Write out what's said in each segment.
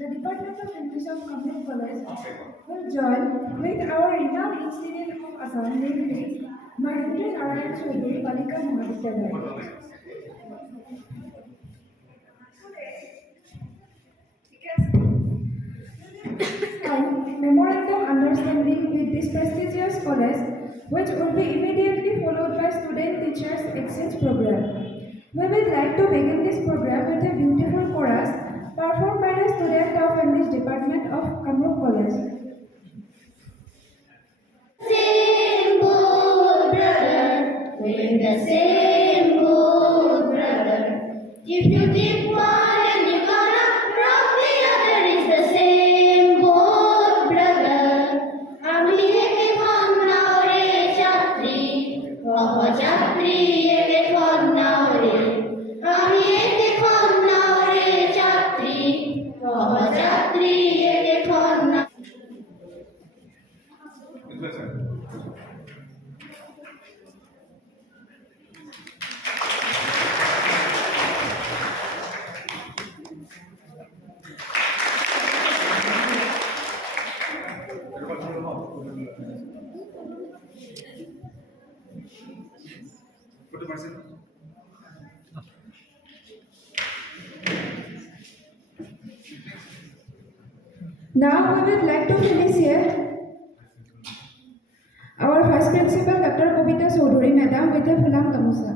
The Department of English of Kamrup College will join with our renowned Institute of Assam, namely Mahendra Narayan Chaudhary Balika Mahavidyalaya. Sign memorandum understanding with this prestigious college, which would be immediately followed by student-teachers exchange program. We would like to begin this program with a beautiful chorus performed by the student of English Department of Kamrup College. Same boat, brother, we're in the same boat, brother. If you keep one and you gonna rock the other, is the same boat, brother. আমি এখন নাও রে যাত্রী, যাত্রী এখন নাও রে। আমি এখন নাও রে যাত্রী, যাত্রী এখন নাও। Now we would like to felicitate our Vice Principal Dr. Kobita Chaudhary Madam with a Phulam Gamusa.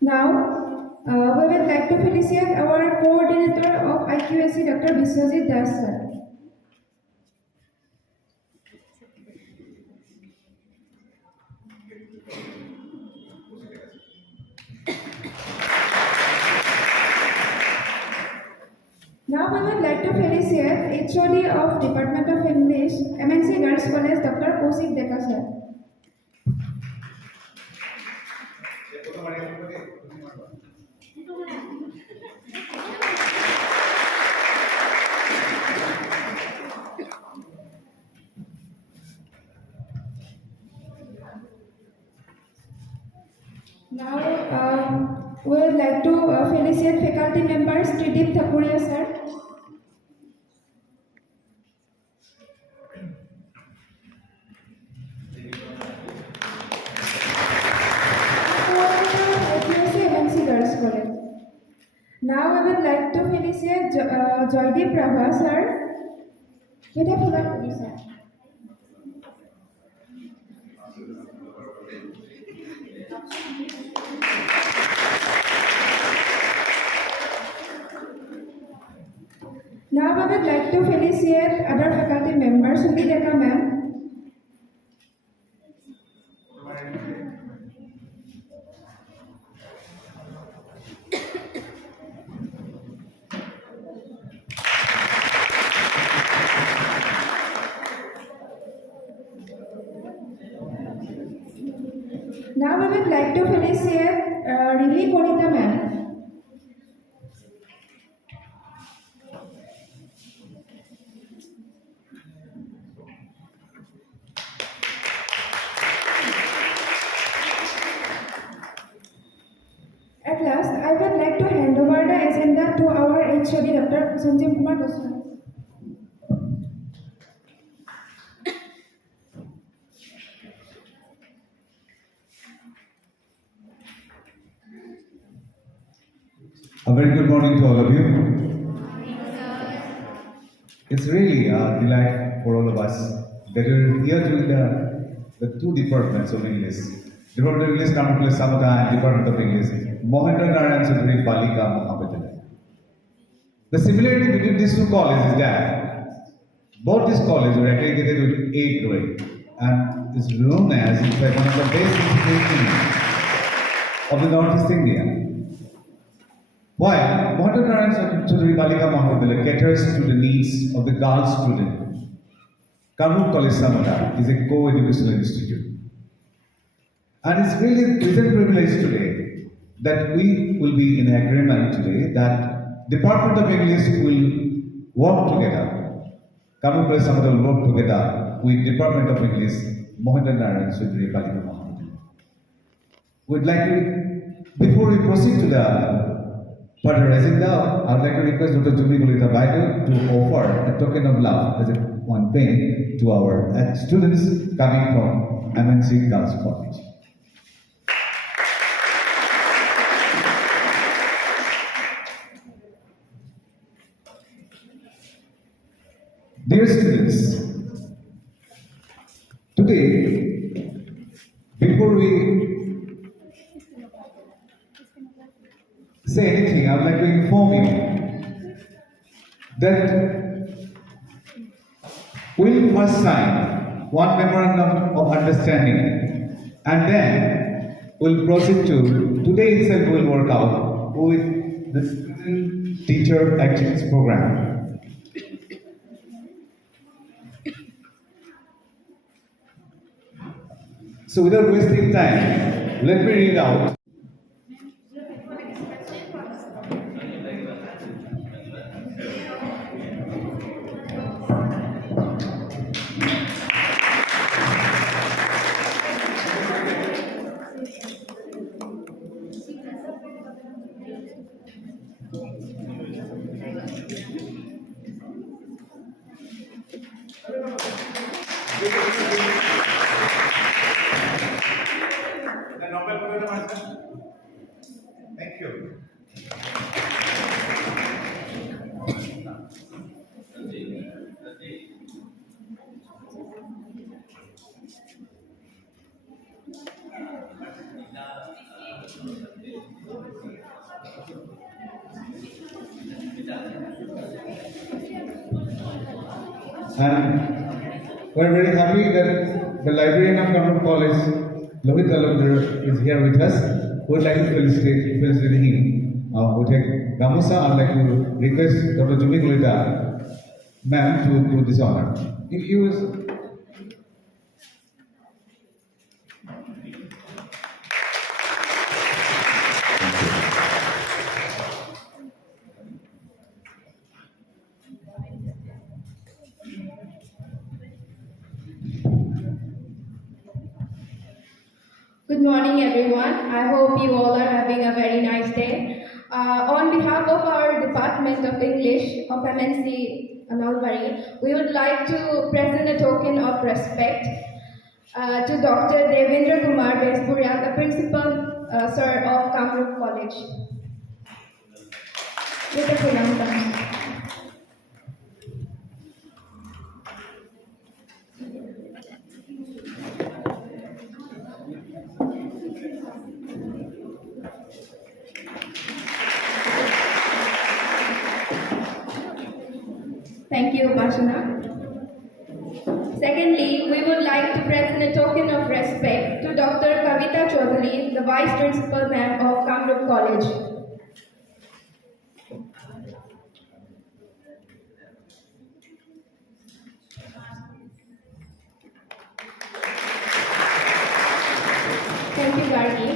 Now we would like to felicitate our coordinator of IQSC Dr. Biswajit Das sir. Now we would like to felicitate HOD of Department of English, MNC Girls College, Dr. Kaushik Deka sir. Now we would like to felicitate faculty members Tridip Thakuria sir. MNC Girls College. Now we would like to felicitate Joydeep Prabha sir. With a full sir. Now we would like to felicitate other faculty members, Sumi Deka ma'am. Now we would like to felicitate Rili Konita ma'am. At last, I would like to hand over the agenda to our HOD Dr. Sanjeev Kumar Goswami. A very good morning to all of you. It's really a delight for all of us that we're here doing the two departments of English. Department of English, Kamrup Chamata, and Department of English, Mahendra Narayan Chaudhary Balika Mahavidyalaya. The similarity between these two colleges is that both these colleges were accredited with A grade and is known as, in fact, one of the best institutions of the Northeast India. While Mahendra Narayan Chaudhary Balika Mahavidyalaya caters to the needs of the girl student, Kamrup College Chamata is a co-educational institute. And it's really a pleasant privilege today that we will be in agreement today that Department of English will work together Kamrup Plus Samata will work together with Department of English, Mohinder Narayan Sudri Palika Mahamudin. We'd like to, before we proceed to the further agenda, I would like to request Dr. Jumi Gulita Baidu to offer a token of love as a one pen to our students coming from MNC Girls College. Dear students, today, before we say anything, I would like to inform you that we'll first sign one memorandum of understanding and then we'll proceed to, today itself we'll work out with the student teacher exchange program. So without wasting time, let me read out. Thank you. And we're very happy that the librarian of Kamrup College, Lohit Alundar, is here with us. We would like to felicitate him with a Gamusa. I would like to request Dr. Jumi Gulita, ma'am, to do this honor. If you Good morning, everyone. I hope you all are having a very nice day. On behalf of our Department of English of MNC Nalbari, we would like to present a token of respect to Dr. Devendra Kumar Bespuria, the Principal Sir of Kamrup College. With a Pranam. Thank you, Bashana. Secondly, we would like to present a token of respect to Dr. Kavita Chaudhary, the Vice Principal Ma'am of Kamrup College. Thank you, Gargi.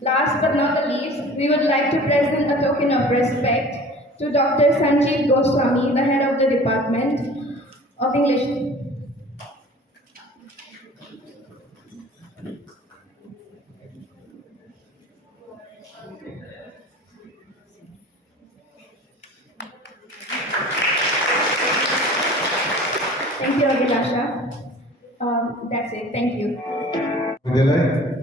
Last but not the least, we would like to present a token of respect to Dr. Sanjeev Goswami, the head of the Department of English. Thank you, Abhilasha. That's it. Thank you.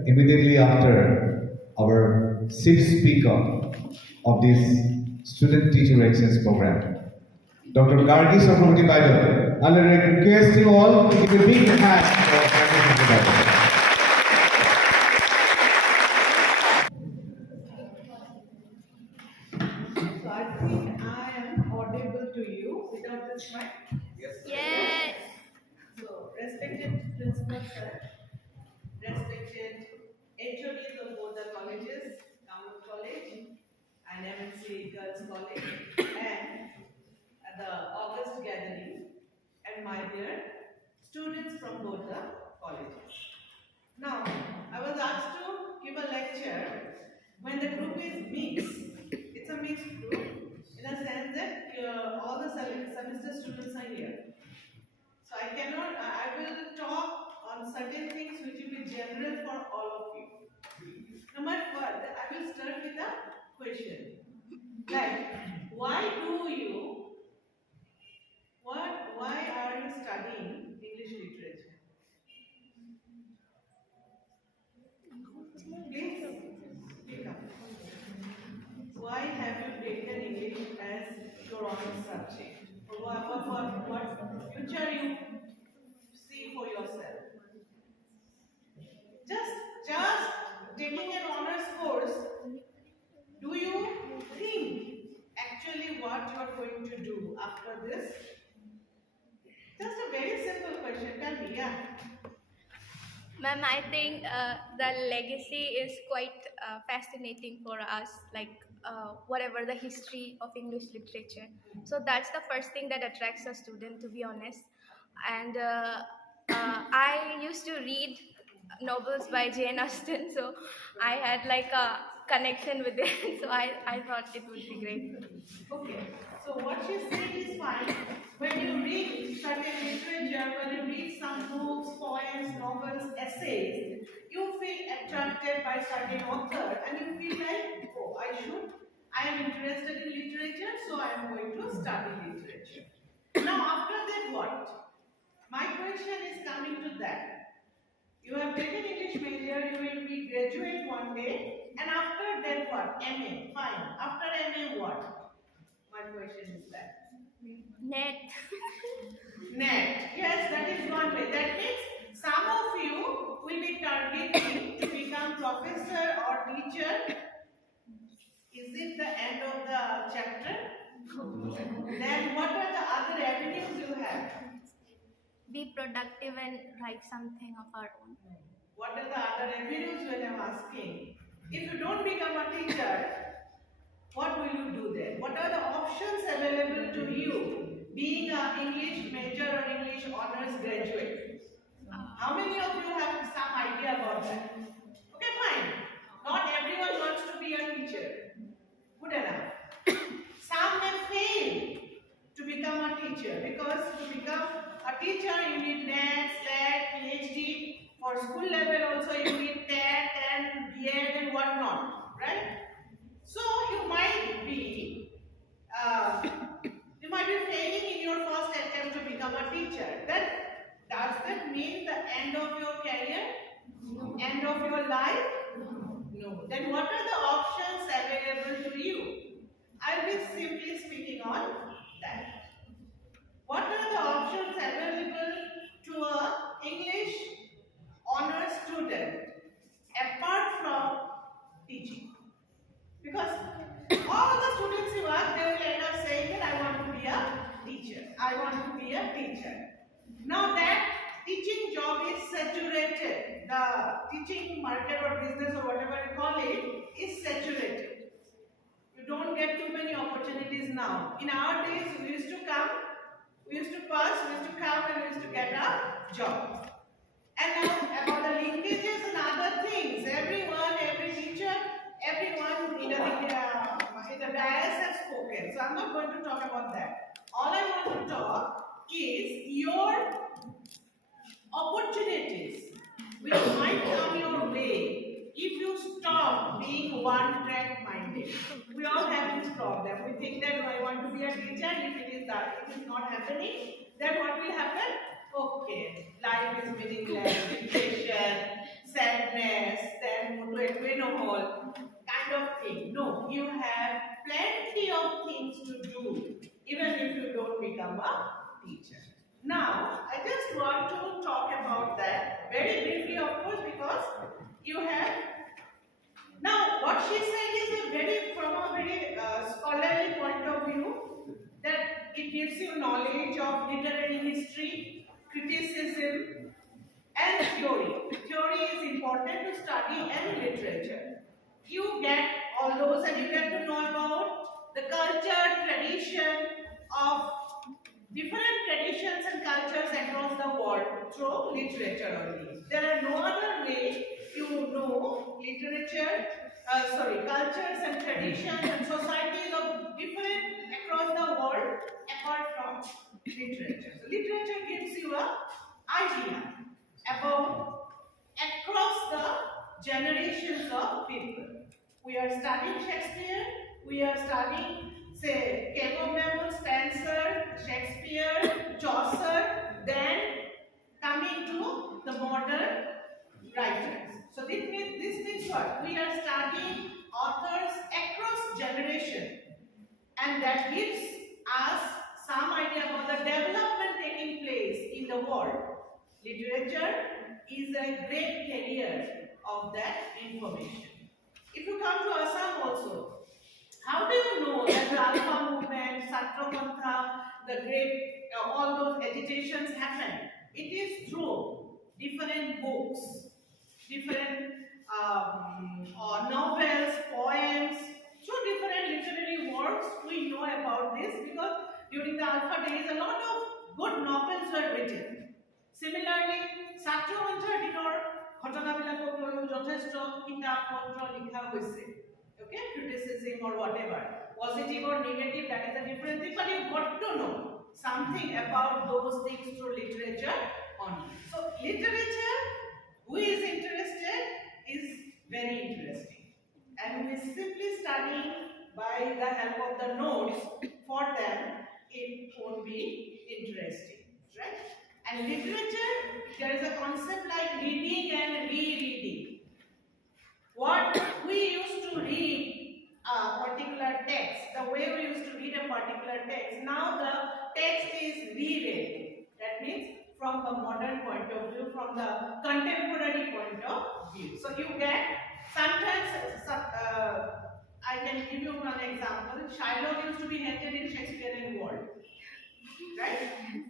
Immediately after our sixth speaker of this student teacher exchange program, Dr. Gargi Sakrati Baidu. I will request you all to give a big hand for Gargi Sakrati Baidu. So I think I am audible to you without this mic. Yes. So respected principal sir, respected HODs of both the colleges, Kamrup College and MNC Girls College, and at the August gathering, and my dear students from both the colleges. Now, I was asked to give a lecture when the group is mixed. It's a mixed group in a sense that all the semester students are here. cannot. I will talk on certain things which will be general for all of you. Now, I will start with a question. Like, why are you studying English literature? Please, speak up. Why have you taken English as your honor subject? What future you see for yourself? Just taking an honors course, do you think actually what you are going to do after this? Just a very simple question. Tell me, yeah. Ma'am, I think the legacy is quite fascinating for us, like whatever the history of English literature. So that's the first thing that attracts a student, to be honest. And I used to read novels by Jane Austen, so I had like a connection with it. So I thought it would be great. Okay, so what she's saying is fine. When you read certain literature, when you read some books, poems, novels, essays, you feel attracted by certain author and you feel like, oh, I am interested in literature, so I am going to study literature. Now, after that, what? My question is coming to that. You have taken English major, you will be graduate one day, and after that, what? MA, fine. After MA, what? My question is that. Net. Net. Yes, that is one way. That means some of you will be targeting to become professor or teacher. Is it the end of the chapter? Then what are the other avenues you have? Be productive and write something of our own. What are the other avenues when I am asking? If you don't become a teacher, what will you do then? What are the options available to you being an English major or English honors graduate? How many of you have some idea about that? Okay, fine. Not everyone wants to be a teacher. Good enough. Some may fail to become a teacher because to become a teacher you need NET, SLET, PhD. For school level also you need TET and B.Ed and whatnot, right? So you might be failing in your first attempt to become a teacher. Then does that mean the end of your career? End of your life? No. Then what are the options available to you? I'll be simply speaking on that. What are the options available to a English honor student apart from teaching? Because all the students you ask, they will end up saying that I want to be a teacher. I want to be a teacher. Now that teaching job is saturated. The teaching market or business or whatever you call it is saturated. You don't get too many opportunities now. In our days, we used to come, we used to pass, we used to come and we used to get a job. And now about the linkages and other things, every teacher, everyone in the dais has spoken. So I'm not going to talk about that. All I want to talk is your opportunities which might come your way if you stop being one-track minded. We all have this problem. We think that I want to be a teacher. If it is not happening, then what will happen? Okay, life is meaningless, depression, sadness, then go to a greener hole, kind of thing. No, you have plenty of things to do, even if you don't become a teacher. Now, I just want to talk about that very briefly, of course, because you have. Now, what she said is from a very scholarly point of view, that it gives you knowledge of literary history, criticism, and theory. Theory is important to study any literature. You get all those and you get to know about the culture, tradition of different traditions and cultures across the world through literature only. There are no other way you know cultures and traditions and societies of different across the world apart from literature. So literature gives you a idea about across the generations of people. We are studying Shakespeare, we are studying, say, Kamrup, Spencer, Shakespeare, Chaucer, then coming to the modern writers. So this means what? We are studying authors across generation, and that gives us some idea about the development taking place in the world. Literature is a great carrier of that information. If you come to Assam also, how do you know that the Alpha movement, Satramantha, the great, all those agitations happened? It is through different books, different novels, poems, through different literary works. We know about this because during the Alpha days, a lot of good novels were written. Similarly, Satramantha দিনৰ ঘটনাবিলাকক লৈ যথেষ্ট কিতাপ পত্ৰ লিখা হৈছে. Okay, criticism or whatever, positive or negative, that is a different thing, but you got to know something about those things through literature only. So literature, who is interested, is very interesting, and who is simply studying by the help of the notes, for them it won't be interesting, right? And literature, there is a concept like reading and rereading. What we used to read a particular text, the way we used to read a particular text, now the text is reread. That means from the modern point of view, from the contemporary point of view. So you get, sometimes I can give you one example. Shylock used to be hated in Shakespearean world, right?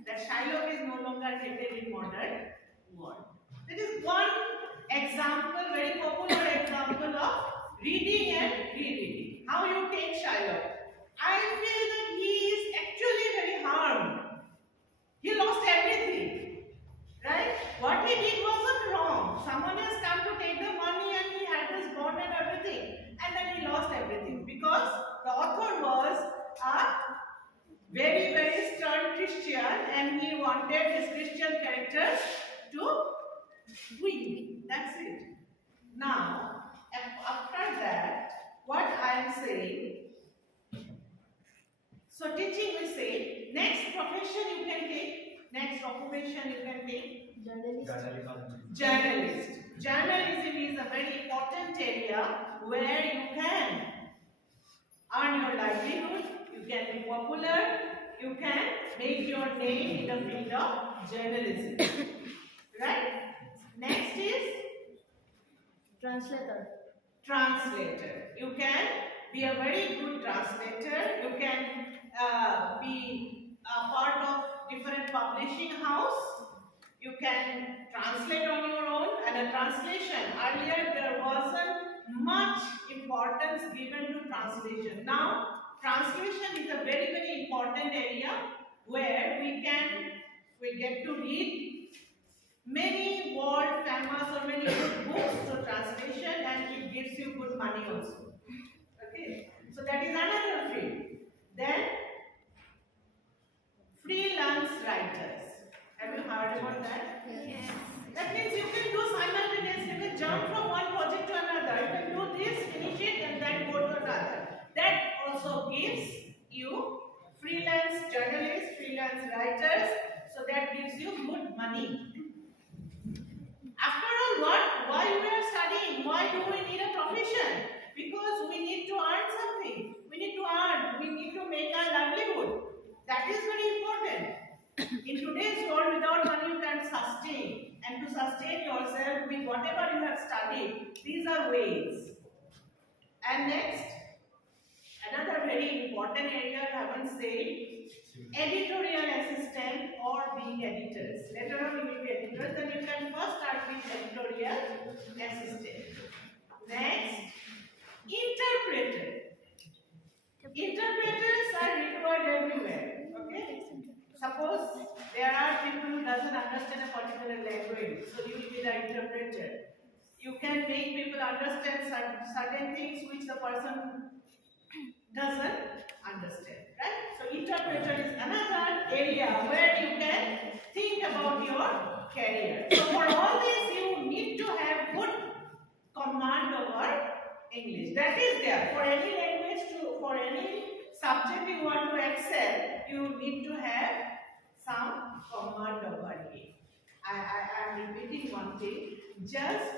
That Shylock is no longer hated in modern world. That is one example, very popular example of reading and rereading. How you take Shylock? I feel that he is actually very harmed. He lost everything, right? What he did wasn't wrong. Someone has come to take the money and he had his bond and everything, and then he lost everything because the author was a very, very stern Christian, and he wanted his Christian characters to win. That's it. Now, after that, what I am saying, so teaching we say, next profession you can take, next occupation you can take, journalist. Journalism is a very important area where you can earn your livelihood, you can be popular, you can make your name in the field of journalism. Right? Next is Translator. translator. You can be a very good translator. You can be a part of different publishing house. You can translate on your own, and a translation. Earlier there wasn't much importance given to translation. Now translation is a very, very important area where we get to read many world famous or many good books through translation, and it gives you good money also. Okay, so that is another field. Then freelance writers. Have you heard about that? Yes. That means you can do simultaneously. You can jump from one project to another. You can do this, finish it, and then go to another. That also gives you freelance journalists, freelance writers. So that gives you good money. After all, why we are studying? Why do we need a profession? Because we need to earn something. We need to earn. We need to make our livelihood. That is very important. In today's world, without money you can sustain. And to sustain yourself with whatever you have studied, these are ways. And next, another very important area I haven't said, editorial assistant or being editors. Later on you will be editors, then you can first start with editorial assistant. Next, interpreter. Interpreters are required everywhere. Okay? Suppose there are people who doesn't understand a particular language, so you will be the interpreter. You can make people understand certain things which the person doesn't understand, right? So interpreter is another area where you can think about your career. So for all this, you need to have good command over English. That is there for any language for any subject you want to excel. You need to have some command over it. I am repeating one thing. Just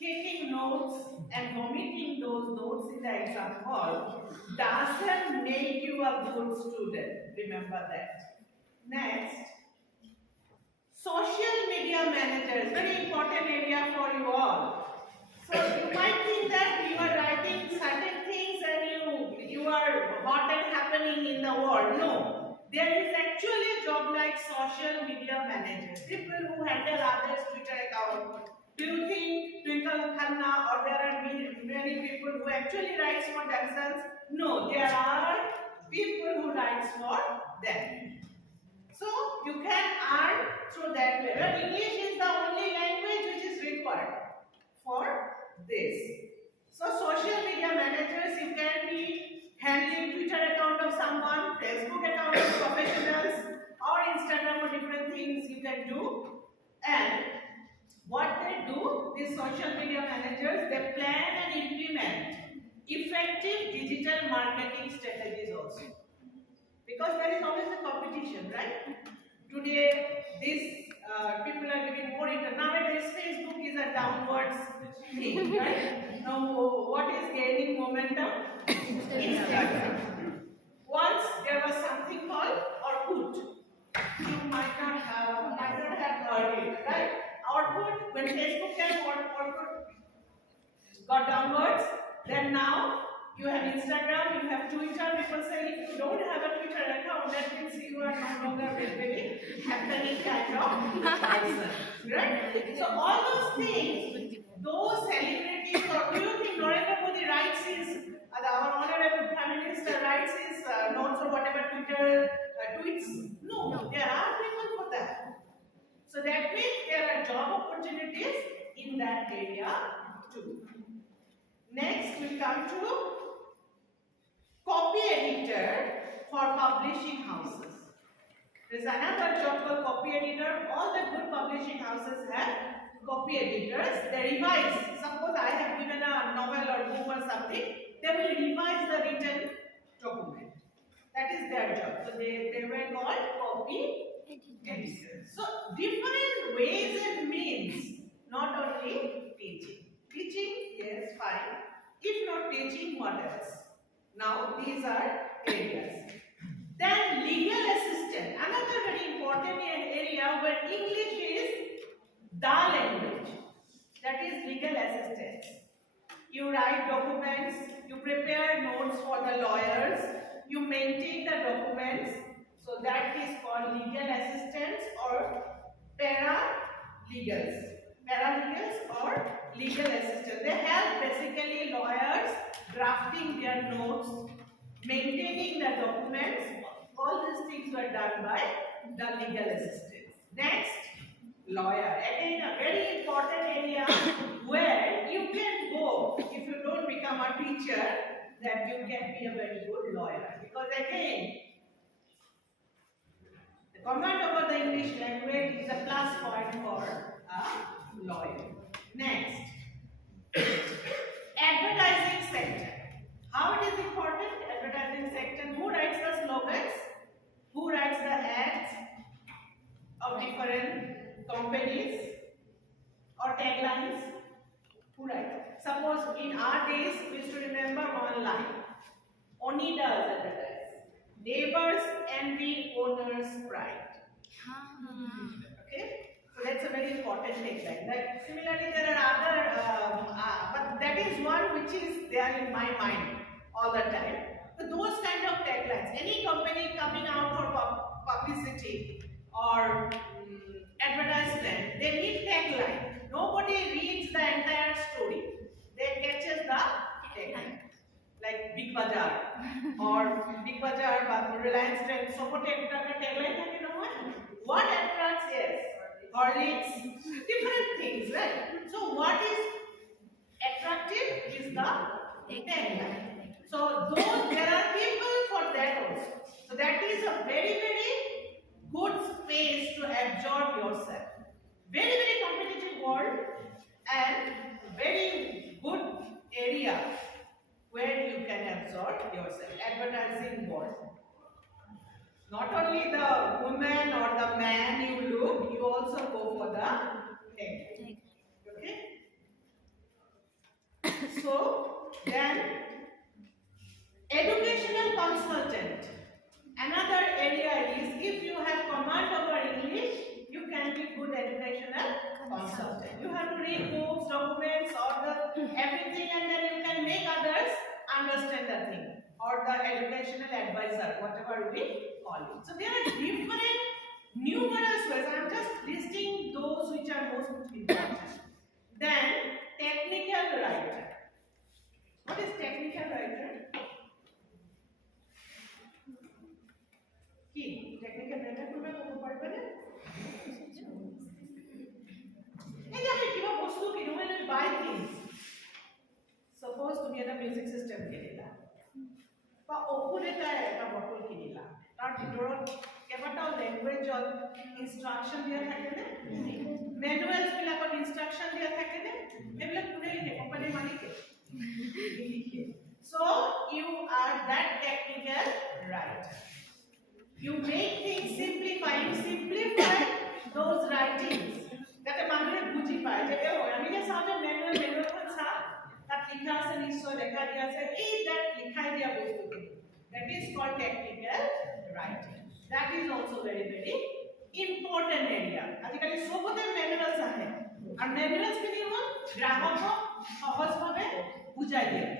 taking notes and vomiting those notes in the exam hall doesn't make you a good student. Remember that. Next, social media managers, very important area for you all. So you might think that you are writing certain things and you are what is happening in the world. No, there is actually a job like social media managers, people who handle others' Twitter account. Do you think Twinkle Khanna or there are many people who actually write for themselves? No, there are people who write for them. So you can earn through that way. But English is the only language which is required for this. So social media managers, you can be handling Twitter account of someone, Facebook account of professionals, or Instagram or different things you can do. And what they do, these social media managers, they plan and implement effective digital marketing strategies also. Because there is always a competition, right? Today, these people are giving more internet. Nowadays, Facebook is a downwards thing, right? Now, what is gaining momentum? Instagram. Once there was something called Orkut. You might not have heard it, right? Orkut, when Facebook came, Orkut got downwards. Then now you have Instagram, you have Twitter. People say if you don't have a Twitter account, that means you are no longer very happening kind of person, right? So all those things, those celebrities, or do you think Narendra Modi writes his, our honorable Prime Minister writes his notes or whatever Twitter tweets? No, there are people for that. So that means there are job opportunities in that area too. Next, we come to copy editor for publishing houses. There is another job called copy editor. All the good publishing houses have copy editors. They revise. Suppose I have given a novel or book or something, they will revise the written document. That is their job. So they were called copy editors. So different ways and means, not only teaching. Teaching, yes, fine. If not teaching, what else? Now, these are areas. Then legal assistant, another very important area where English is the language. That is legal assistance. You write documents, you prepare notes for the lawyers, you maintain the documents. So that is called legal assistants or paralegals. Paralegals or legal assistants. They help basically lawyers drafting their notes, maintaining the documents. All these things were done by the legal assistants. Next, lawyer. Again, a very important area where you can go if you don't become a teacher, that you can be a very good lawyer. Because again, the command over the English language is a plus point for a lawyer. Next, advertising sector. How it is important? Advertising sector. Who writes the slogans? Who writes the ads of different companies or taglines? Who writes? Suppose in our days, we used to remember one line. Only does advertise. Neighbors envy, owners pride. Okay? So that's a very important tagline. Like similarly, there are other, but that is one which is there in my mind all the time. So those kind of taglines, any company coming out for publicity or advertisement, they need tagline. Nobody reads the entire story. They catches the tagline. Like Big Bazaar or Big Bazaar but Reliance Trend. So what tagline have you know what attracts? Yes, Horlicks, different things, right? So what is attractive is the tagline. So those there are people for that also. So that is a very good space to absorb yourself. Very and very good area where you can absorb yourself. Advertising board. Not only the woman or the man you look, you also go for the technique. Okay? So, then educational consultant. Another area is if you have command over English, you can be good educational consultant. You have to read books, documents, or everything, and then you can make others understand the thing. Or the educational advisor, whatever we call it. So there are different, numerous ways. I am just listing those which are most important. Then technical writer. What is technical writer? কি technical writer করবে কত পারবে না এই যে আমি কিবা বস্তু কিনো when you buy things suppose তুমি এটা মিউজিক সিস্টেম কিনিলা বা ঔষধ এটা বটল কিনিলা তাৰ ভিতৰত কেইবাটাও ল্যাঙ্গুৱেজত ইনষ্ট্ৰাকচন দিয়া থাকে নে মেনুৱেলছ বিলাকত ইনষ্ট্ৰাকচন দিয়া থাকে নে এইবিলাক কোনে লিখে কোম্পানীৰ মালিকে লিখে so you are that technical writer. You make things simplify. You simplify those writings. That a মানুহে বুজি পায় যে আমি যে সামনে ম্যানুয়াল খন সা তাত লিখা আছে নিশ্চয় লেখা দিয়া আছে এই that লিখাই দিয়া বস্তুটো that is called technical writing. That is also very important area. আজিকালি সবতে ম্যানুয়ালস আহে আর ম্যানুয়ালস কি দিব গ্রাহকক সহজভাৱে বুজাই দিয়ে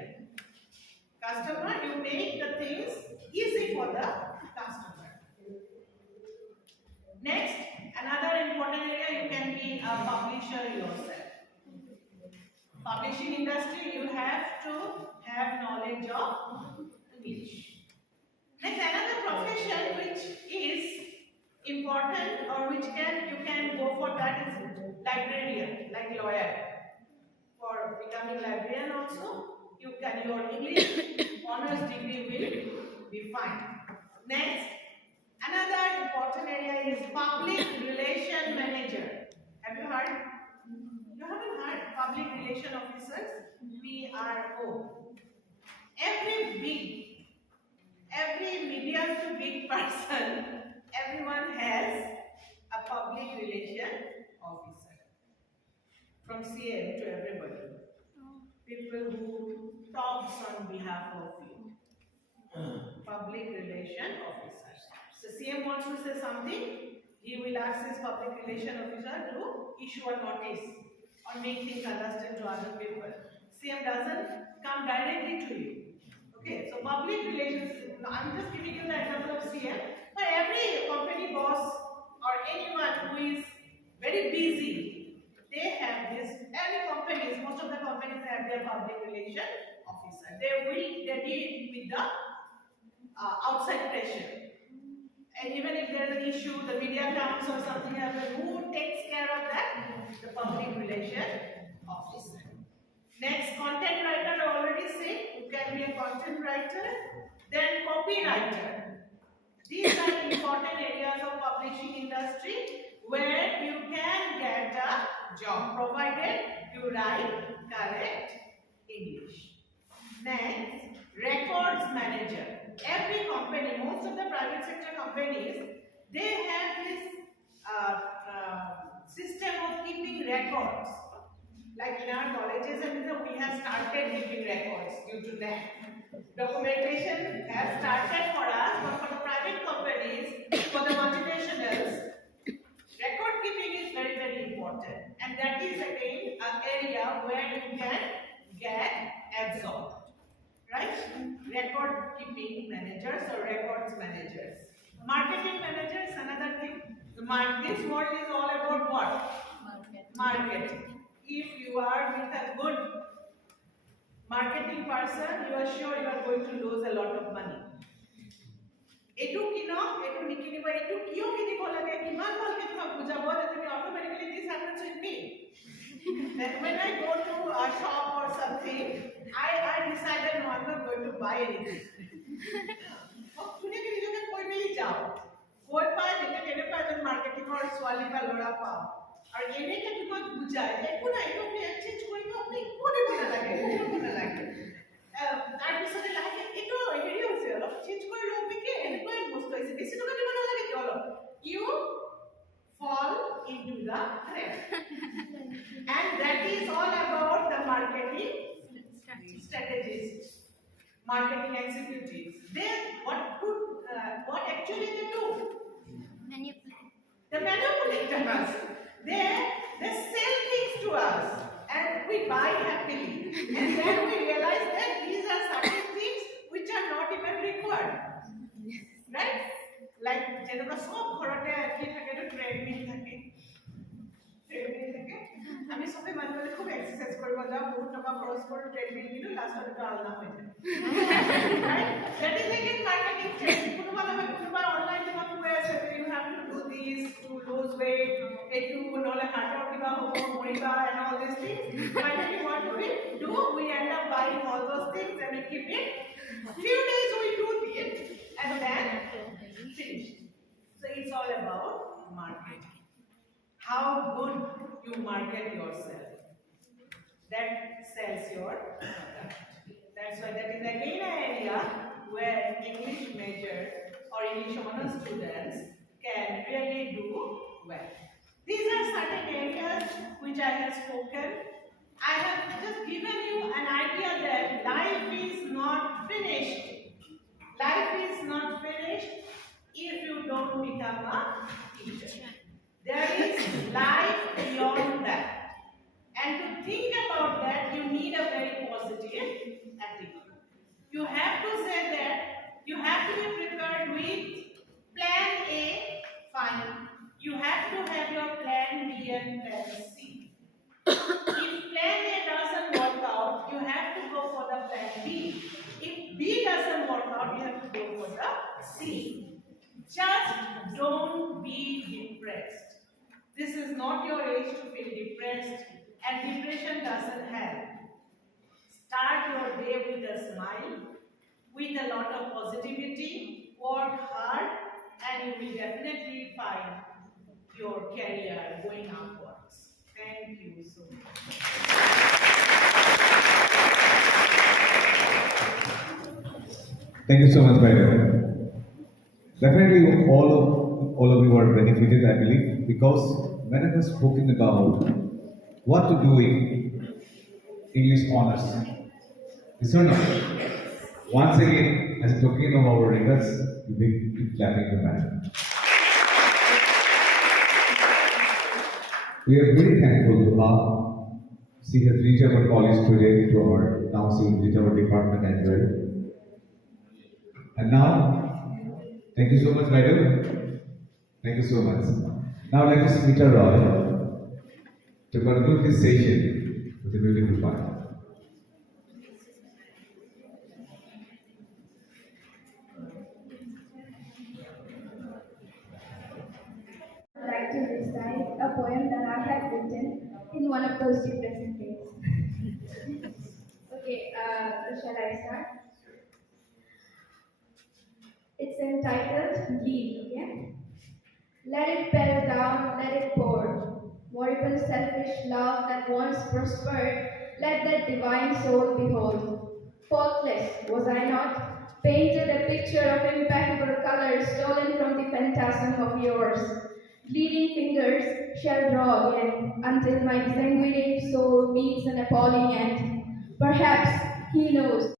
customer you make the things easy for the customer. Next, another important area, you can be a publisher yourself. Publishing industry, you have to have knowledge of English. Next, another profession which is important or which you can go for that is librarian, like lawyer. For becoming librarian also, your English honors degree will be fine. Next, another important area is public relation manager. Have you heard? You haven't heard? Public relation officers, PRO. Every medium to big person, everyone has a public relation officer. From CM to everybody. People who talks on behalf of you. Public relation officer. So CM wants to say something, he will ask his public relation officer to issue a notice or make things understood to other people. CM doesn't come directly to you. Okay, so public relations, I'm just giving you the example of CM, but every company boss or anyone who is very busy, they have this, any companies, most of the companies have their public relation officer. They deal with the outside pressure. And even if there is an issue, the media comes or something happens, who takes care of that? The public relation officer. Next, content writer, I already said, you can be a content writer. Then copywriter. These are important areas of publishing industry where you can get a job, provided you write correct English. Next, records manager. Every company, most of the private sector companies, they have this system of keeping records. Like in our colleges and we have started keeping records due to that. Documentation has started for us, but for the private companies, for the multinationals, record keeping is very important. And that is again an area where you can get absorbed. Right? Record keeping managers or records managers. Marketing managers, another thing. This world is all about what? Marketing. If you are with a good marketing person, you are sure you are going to lose a lot of money. Etu kino, etu nikiniba, etu kiyo kinibo lage, kiman bhalke tumhak bujhabo, that you automatically this happens with me. Then when I go to a shop or something, I decided no, I'm not going to buy anything. Today you can point me down. Go buy the marketing or swali ka lora pa. Or any can you not bujai. Ekuna, I don't marketing executives. What actually they do? Manipulate. They manipulate us. They sell things to us and we buy happily. And then we realize that these are certain things which are not even required. Right? Like যেটা সব ঘরতে কি থাকে তো treadmill থাকে treadmill থাকে আমি সবে মাঝে মাঝে খুব এক্সারসাইজ কৰিব যাওঁ বহুত টকা খৰচ কৰোঁ ট্রেডমিল কিন্তু লাষ্টত এটা আলাদা হৈ যায় right that is again marketing strategy কোনোবা নহয় কোনোবা অনলাইন তোমাক কৈ আছে you have to do this to lose weight এইটো নহলে হাৰ্টৰ কিবা হ'ব মৰিবা and all these things finally what do we end up buying all those things and we keep it few days we do it and then finish so it's all about marketing how good you market yourself that sells your product. That's why that is again an area where English major or English honors students can really do well. These are certain areas which I have spoken. I have just given you an idea that life is not finished. Life is not finished if you don't become a teacher. There is life beyond that. And to think about that, you need a very positive attitude. You have to say that you have to be prepared with plan A, fine. You have to have your plan B and plan C. If plan A doesn't work out, you have to go for the plan B. If B doesn't work out, you have to go for the C. Just don't be depressed. This is not your age to feel depressed, and depression doesn't help. Start your day with a smile, with a lot of positivity, work hard, and you will definitely find your career going upwards. Thank you so much. Thank you so much, Brother. Definitely, all of you are benefited, I believe, because when I was spoken about what to do in English honors, is or not? Once again, as a token of our regards, you be clapping the man. We are very thankful to her. She has reached our college today, now she will reach our department as well. And now, thank you so much, madam. Thank you so much. Now let us meet our Roy to conclude this session with a beautiful part. I'd like to recite a poem that I have written in one of those depressing days. Okay, shall I start? It's entitled Bleed, okay? Let it bear down, let it pour. Moribund selfish love that once prospered, let that divine soul behold. Faultless, was I not? Painted a picture of impeccable colors stolen from the phantasm of yours. Bleeding fingers shall draw again until my sanguinate soul meets an appalling end. Perhaps, he knows,